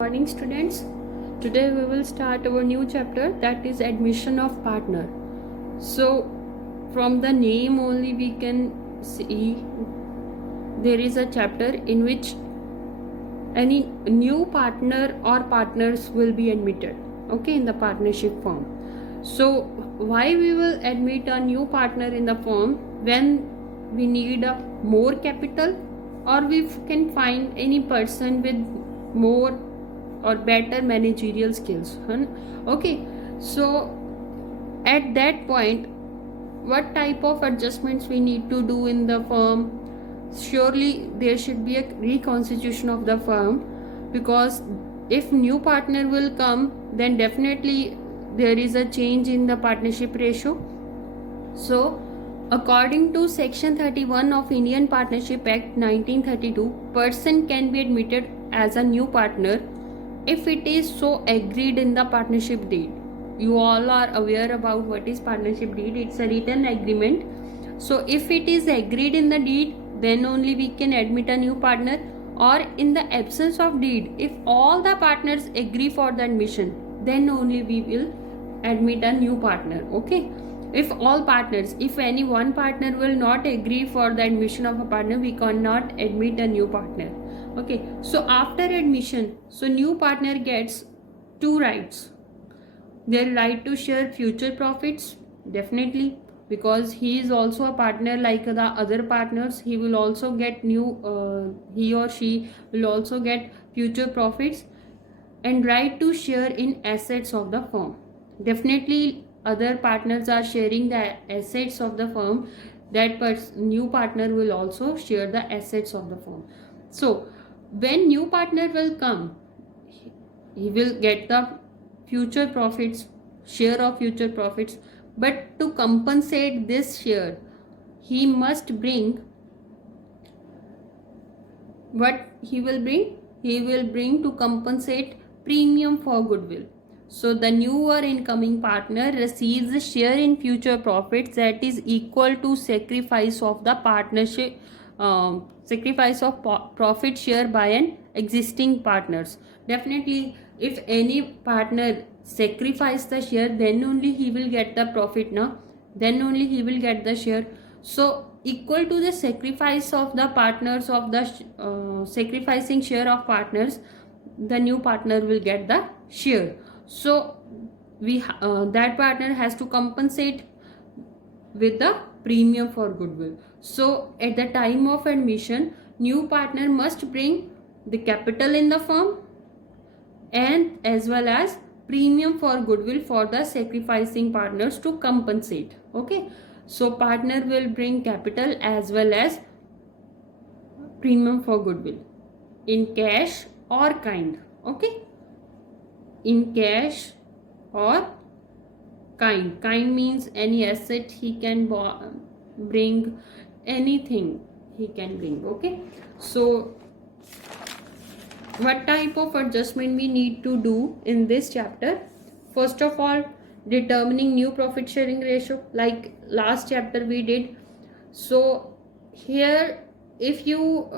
Morning students. Today we will start our new chapter, that is admission of partner. So from the name only we can see there is a chapter in which any new partner or partners will be admitted, okay, in the partnership firm. So why we will admit a new partner in the firm? When we need a more capital, or we can find any person with more or better managerial skills, okay. So at that point, what type of adjustments we need to do in the firm? Surely there should be a reconstitution of the firm, because if new partner will come, then definitely there is a change in the partnership ratio. So according to section 31 of Indian Partnership Act 1932, person can be admitted as a new partner if it is so agreed in the partnership deed. You all are aware about what is partnership deed. It's a written agreement. So if it is agreed in the deed, then only we can admit a new partner. Or in the absence of deed, if all the partners agree for the admission, then only we will admit a new partner, okay. If all partners, if any one partner will not agree for the admission of a partner, we cannot admit a new partner, okay. So after admission, so new partner gets two rights. Their right to share future profits, definitely, because he is also a partner like the other partners. He will also get he or she will also get future profits. And right to share in assets of the firm. Definitely other partners are sharing the assets of the firm, that new partner will also share the assets of the firm. So when new partner will come, he will get the future profits, share of future profits, but to compensate this share, he must bring, what he will bring to compensate premium for goodwill. So the new or incoming partner receives a share in future profits that is equal to sacrifice of the partnership, sacrifice of profit share by an existing partners. Definitely, if any partner sacrifice the share, then only he will get the profit, now then only he will get the share. So equal to the sacrifice of the partners of the sacrificing share of partners, the new partner will get the share. So we that partner has to compensate with the premium for goodwill. So at the time of admission, new partner must bring the capital in the firm and as well as premium for goodwill for the sacrificing partners to compensate, okay. So partner will bring capital as well as premium for goodwill in cash or kind, okay. In cash or kind means any asset he can bring, anything he can bring, okay. So what type of adjustment we need to do in this chapter? First of all, determining new profit sharing ratio, like last chapter we did. So here, if you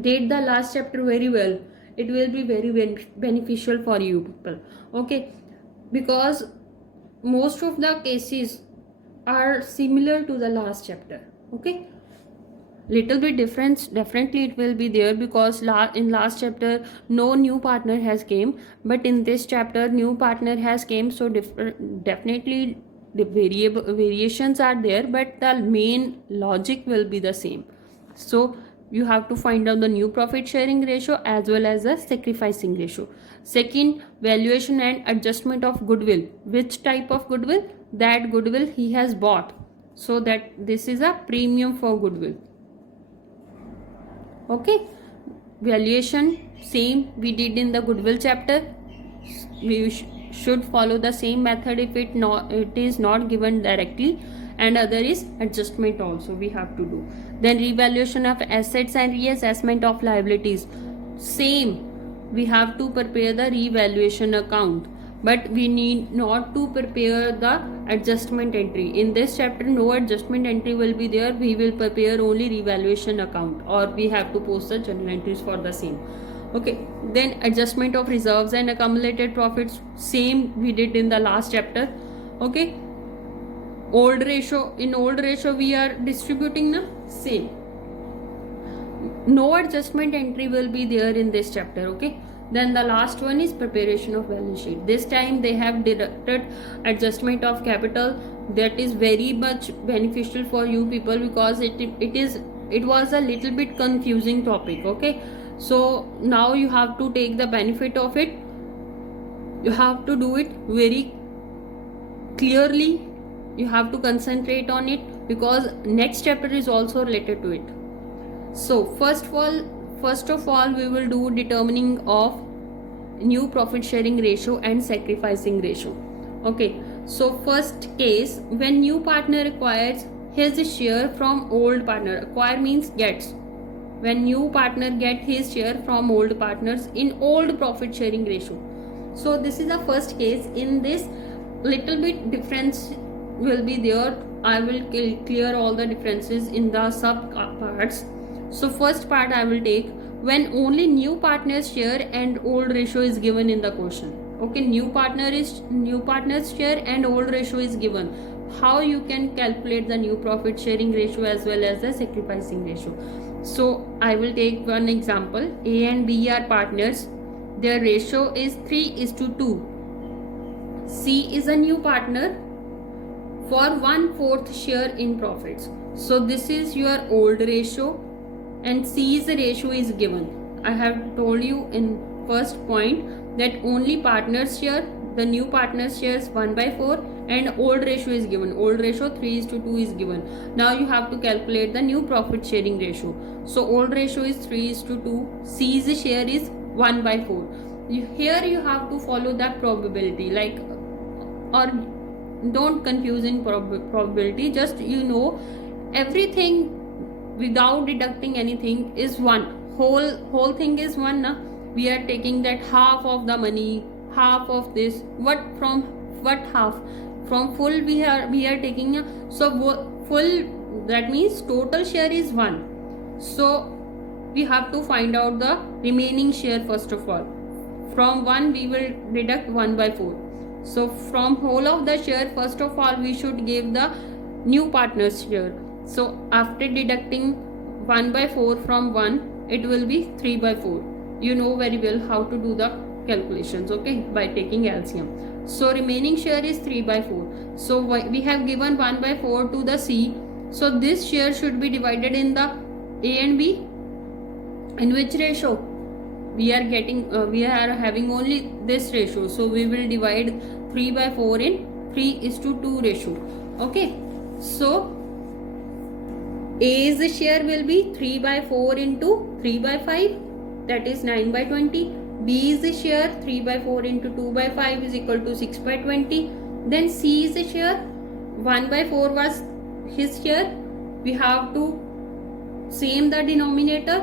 did the last chapter very well, it will be very beneficial for you people, okay, because most of the cases are similar to the last chapter, okay. Little bit difference definitely it will be there, because in last chapter no new partner has came, but in this chapter new partner has came. So definitely the variations are there, but the main logic will be the same. So you have to find out the new profit sharing ratio as well as the sacrificing ratio. Second, valuation and adjustment of goodwill. Which type of goodwill? That goodwill he has bought, so that this is a premium for goodwill, okay. Valuation, same we did in the goodwill chapter. We should follow the same method if it is not given directly. And other is adjustment also we have to do. Then revaluation of assets and reassessment of liabilities, same we have to prepare the revaluation account, but we need not to prepare the adjustment entry. In this chapter no adjustment entry will be there, we will prepare only revaluation account, or we have to post the journal entries for the same, Okay, then adjustment of reserves and accumulated profits, same we did in the last chapter. Okay, old ratio, in old ratio we are distributing the same. No adjustment entry will be there in this chapter. Okay, then the last one is preparation of balance sheet. This time they have deducted adjustment of capital. That is very much beneficial for you people, because it was a little bit confusing topic. Okay, so now you have to take the benefit of it. You have to do it very clearly. You have to concentrate on it, because next chapter is also related to it. So first of all we will do determining of new profit sharing ratio and sacrificing ratio. Okay, so first case, when new partner acquires his share from old partner. Acquire means gets. When new partner get his share from old partners in old profit sharing ratio. So this is the first case. In this, little bit difference will be there. I will clear all the differences in the sub parts. So first part I will take, when only new partner's share and old ratio is given in the question. Okay, new partner's share and old ratio is given. How you can calculate the new profit sharing ratio as well as the sacrificing ratio? So I will take one example. A and B are partners. Their ratio is 3:2. C is a new partner for 1/4 share in profits. So this is your old ratio, and C's ratio is given. I have told you in first point that only partners share, the new partners shares 1/4, and old ratio is given. Old ratio 3:2 is given. Now you have to calculate the new profit sharing ratio. So old ratio is 3:2. C's share is 1/4. Here you have to follow that probability, like, or don't confuse in probability. Just everything without deducting anything is one. Whole thing is one. Na? We are taking that half of the money, half of this. What half? From full we are taking. So full, that means total share is 1. So we have to find out the remaining share first of all. From 1 we will deduct 1/4. So from whole of the share, first of all we should give the new partner's share. So after deducting 1/4 from 1, it will be 3/4. You know very well how to do the calculations, okay, by taking LCM. So remaining share is 3/4. So we have given 1/4 to the C. So this share should be divided in the A and B. In which ratio? We are having only this ratio. So we will divide 3/4 in 3:2 ratio. Okay. So A's share will be 3/4 into 3/5, that is 9/20. B's share 3/4 into 2/5 is equal to 6/20. Then C's share 1/4 was his share. We have to same the denominator.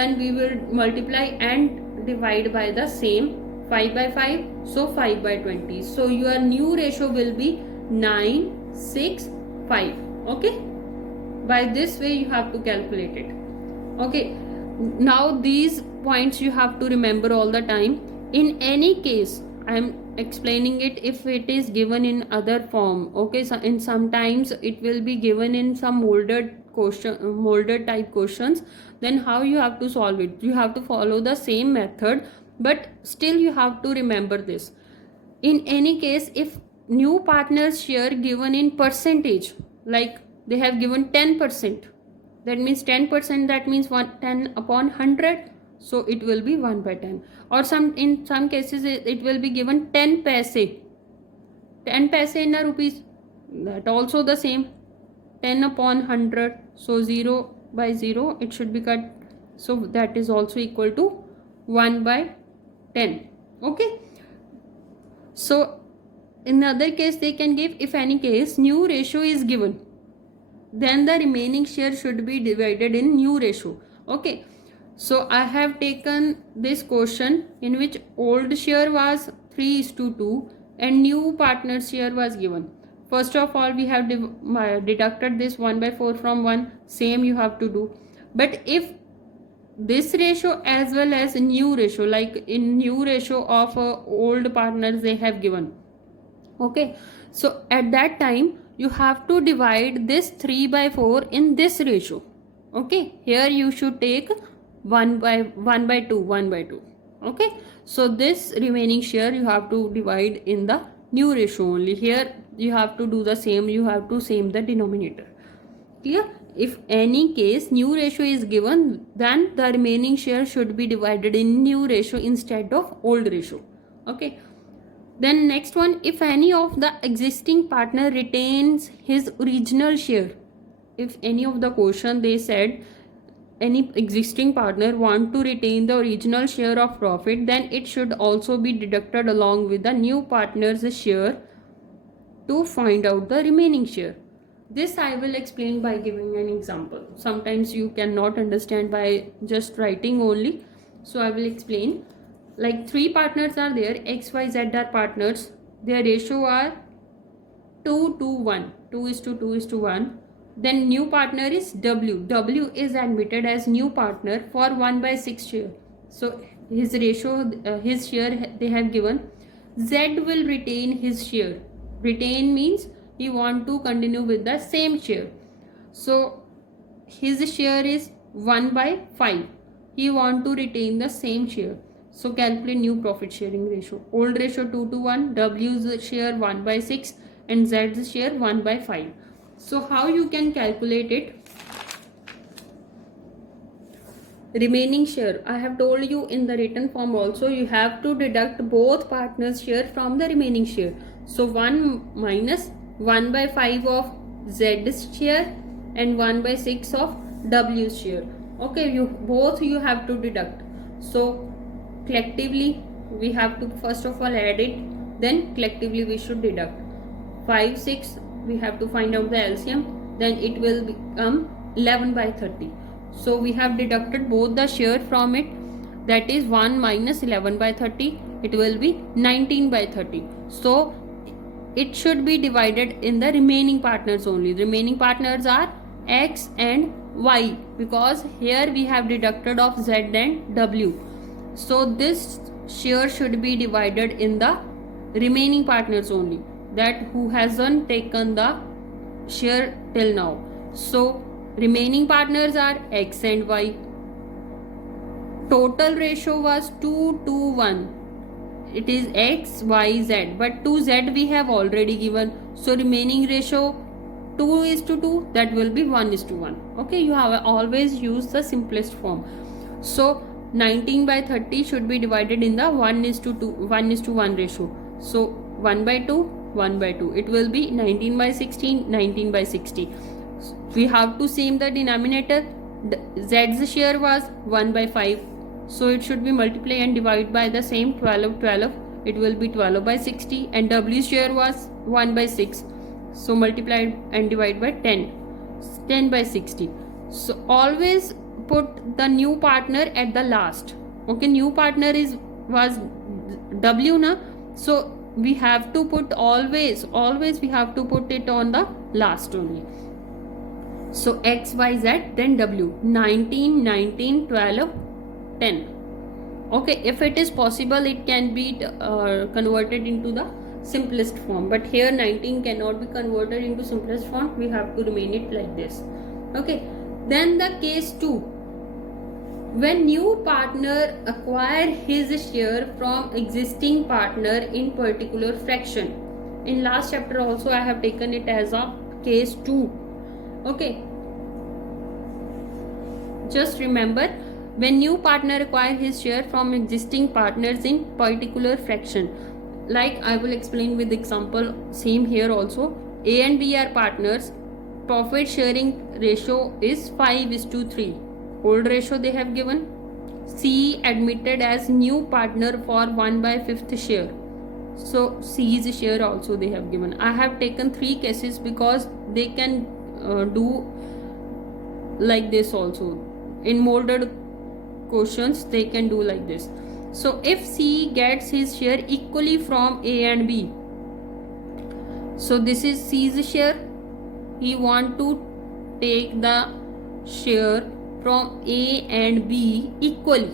Then we will multiply and divide by the same 5/5. So 5/20. So your new ratio will be 9, 6, 5. Okay. By this way you have to calculate it. Okay, now these points you have to remember all the time. In any case, I am explaining it if it is given in other form. Okay, so in sometimes it will be given in some molded type questions. Then how you have to solve it? You have to follow the same method, but still you have to remember this. In any case, if new partners share given in percentage, like they have given 10%, that means 10%, that means 10 upon 100. So it will be 1/10. Or in some cases it will be given 10 paise. 10 paise in a rupees, that also the same. 10 upon 100. So 0/0 it should be cut. So that is also equal to 1/10. Okay. So in other case they can give, if any case new ratio is given, then the remaining share should be divided in new ratio. Okay. So I have taken this question in which old share was 3:2 and new partner share was given. First of all we have deducted this 1/4 from 1. Same you have to do. But if this ratio as well as new ratio, like in new ratio of old partners they have given. Okay, so at that time you have to divide this 3 by 4 in this ratio. Okay, here you should take 1 by 2, 1 by 2. Okay, so this remaining share you have to divide in the new ratio only. Here you have to do the same, you have to same the denominator. Clear? If any case new ratio is given, then the remaining share should be divided in new ratio instead of old ratio. Okay, then next one, if any of the existing partner retains his original share. If any of the question they said any existing partner want to retain the original share of profit, then it should also be deducted along with the new partner's share to find out the remaining share. This I will explain by giving an example. Sometimes you cannot understand by just writing only. So I will explain. Like 3 partners are there, X, Y, Z are partners. Their ratio are 2 to 1. 2 is to 2 is to 1. Then new partner is W. W is admitted as new partner for 1 by 6 share. So his ratio, his share they have given. Z will retain his share. Retain means he want to continue with the same share. So his share is 1 by 5. He want to retain the same share. So calculate new profit sharing ratio. Old ratio 2 to 1, W's share 1 by 6 and Z's share 1 by 5. So how you can calculate it? Remaining share, I have told you in the written form also, you have to deduct both partners share from the remaining share. So 1 minus 1 by 5 of Z's share and 1 by 6 of W's share. Okay, you have to deduct. So collectively we have to first of all add it, then collectively we should deduct. 5, 6, we have to find out the LCM, then it will become 11 by 30. So we have deducted both the share from it, that is 1 minus 11 by 30, it will be 19 by 30. So it should be divided in the remaining partners only. The remaining partners are X and Y, because here we have deducted of Z and W. So this share should be divided in the remaining partners only, that who hasn't taken the share till now. So remaining partners are X and Y. Total ratio was 2 to 1. It is X, Y, Z, but 2Z we have already given. So remaining ratio 2 is to 2, that will be 1 is to 1. Okay, you have always used the simplest form. So 19 by 30 should be divided in the 1 is to 1 ratio. So 1 by 2, 1 by 2. It will be 19 by 16, 19 by 60. We have to same the denominator. Z's share was 1 by 5. So it should be multiply and divide by the same 12, 12. It will be 12 by 60. And W's share was 1 by 6. So multiply and divide by 10. 10 by 60. So always put the new partner at the last. Okay, new partner was W na. So we have to put always we have to put it on the last only. So X, Y, Z, then W. 19, 19, 12, 10. Okay, if it is possible, it can be converted into the simplest form. But here 19 cannot be converted into simplest form. We have to remain it like this. Okay. Then the case 2. When new partner acquire his share from existing partner in particular fraction. In last chapter also I have taken it as a case 2. Okay. Just remember, when new partner acquire his share from existing partners in particular fraction. Like I will explain with example, same here also. A and B are partners. Profit sharing ratio is 5 is to 3. Old ratio they have given. C admitted as new partner for 1 by 5th share. So C's share also they have given. I have taken 3 cases because they can do like this also. In molded questions they can do like this. So if C gets his share equally from A and B. So this is C's share. He want to take the share from A and B equally.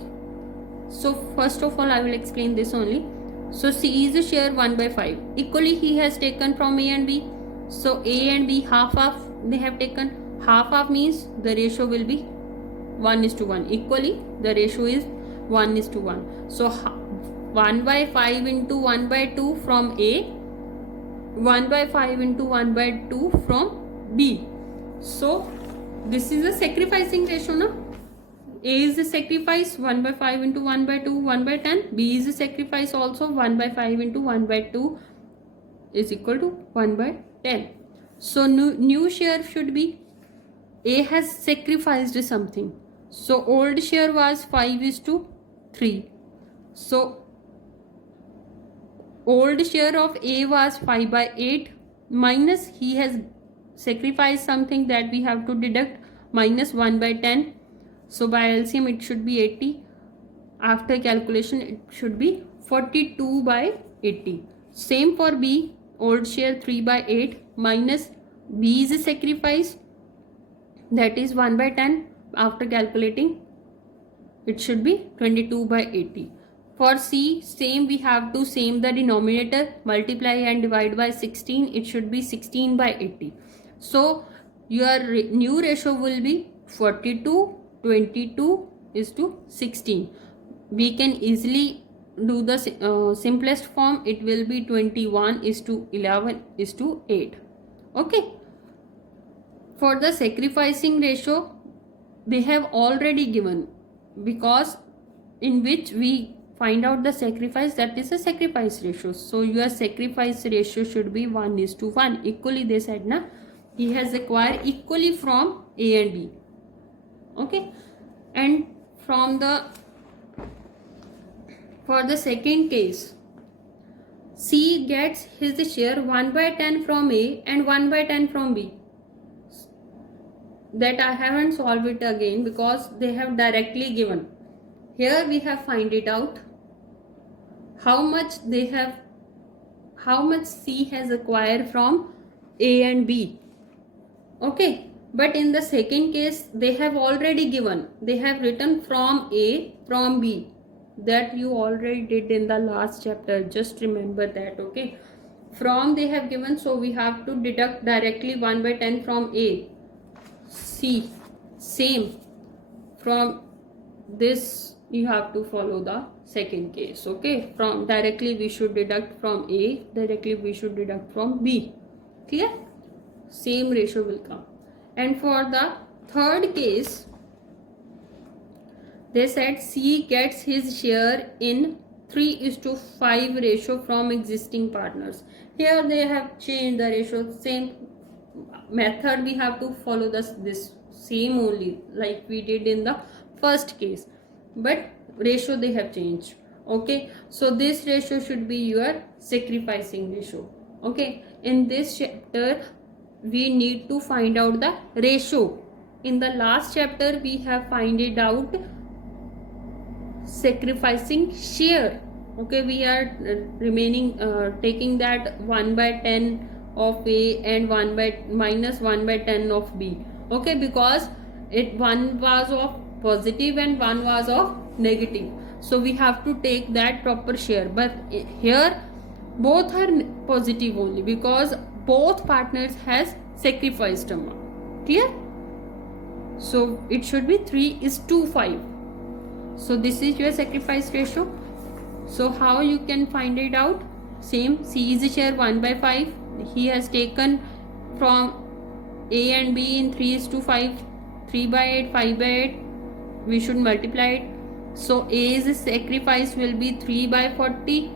So first of all I will explain this only. So C is a share 1 by 5. Equally he has taken from A and B. So A and B half they have taken. Half means the ratio will be 1:1. Equally the ratio is 1:1. So 1 by 5 into 1 by 2 from A, 1 by 5 into 1 by 2 from B. So this is a sacrificing ratio, na? A is a sacrifice 1 by 5 into 1 by 2, 1 by 10. B is a sacrifice also 1 by 5 into 1 by 2 is equal to 1 by 10. So new share should be, A has sacrificed something. So old share was 5:3. So old share of A was 5 by 8 minus he has sacrificed something that we have to deduct minus 1 by 10. So by LCM it should be 80. After calculation it should be 42 by 80. Same for B, old share 3 by 8 minus B is a sacrifice, that is 1 by 10. After calculating it should be 22 by 80. For C, same, we have to same the denominator, multiply and divide by 16. It should be 16 by 80. So your new ratio will be 42, 22 is to 16. We can easily do the simplest form. It will be 21 is to 11 is to 8. Okay. For the sacrificing ratio, they have already given, because in which we find out the sacrifice, that is a sacrifice ratio. So your sacrifice ratio should be 1:1. Equally they said na, he has acquired equally from A and B. Okay. And from the, for the second case, C gets his share 1 by 10 from A and 1 by 10 from B. That I haven't solved it again because they have directly given. Here we have find it out how much they have, how much C has acquired from A and B. Okay, but in the second case they have already given, they have written from A, from B. That you already did in the last chapter, just remember that. Okay, from they have given, so we have to deduct directly 1 by 10 from A. C, same, from this you have to follow the second case. Okay, from directly we should deduct from A, directly we should deduct from B. Clear? Same ratio will come. And for the third case, they said C gets his share in 3:5 ratio from existing partners. Here they have changed the ratio. Same method we have to follow, this same only like we did in the first case, but ratio they have changed. Okay, so this ratio should be your sacrificing ratio. Okay, in this chapter we need to find out the ratio. In the last chapter we have find it out sacrificing share. Okay, we are remaining taking that 1 by 10 of A and 1 by minus 1 by 10 of B. Okay, because one was of positive and one was of negative, so we have to take that proper share. But here both are positive only because both partners has sacrificed amount. Clear? So it should be 3:5. So this is your sacrifice ratio. So how you can find it out? Same, C is share 1 by 5. He has taken from A and B in 3:5, 3 by 8, 5 by 8. We should multiply it. So A's sacrifice will be 3 by 40.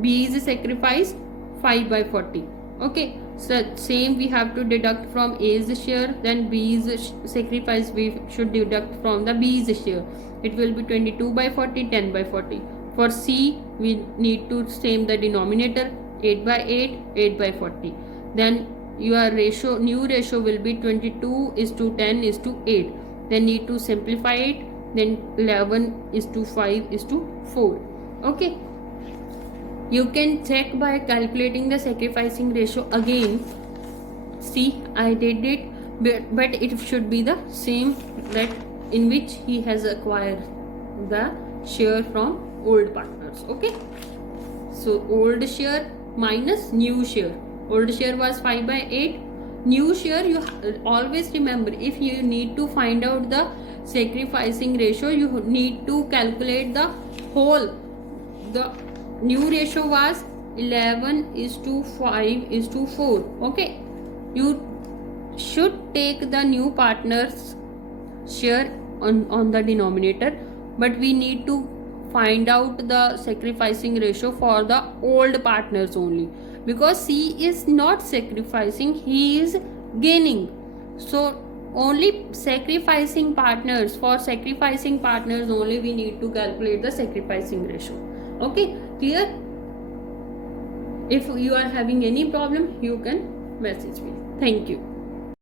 B's sacrifice 5 by 40. Okay. So same we have to deduct from A's share. Then B's sacrifice we should deduct from the B's share. It will be 22 by 40, 10 by 40. For C we need to same the denominator, 8 by 8, 8 by 40. Then your ratio, new ratio will be 22:10:8. Then need to simplify it. Then 11:5:4. Okay. You can check by calculating the sacrificing ratio again. See, I did it, but it should be the same, that in which he has acquired the share from old partners. Okay, so old share minus new share. Old share was 5/8. New share, you always remember, if you need to find out the sacrificing ratio, you need to calculate the whole. The new ratio was 11:5:4. Okay, you should take the new partner's share on the denominator, but we need to find out the sacrificing ratio for the old partners only, because C is not sacrificing, he is gaining. So only sacrificing partners, for sacrificing partners only we need to calculate the sacrificing ratio. Okay, clear? If you are having any problem, you can message me. Thank you.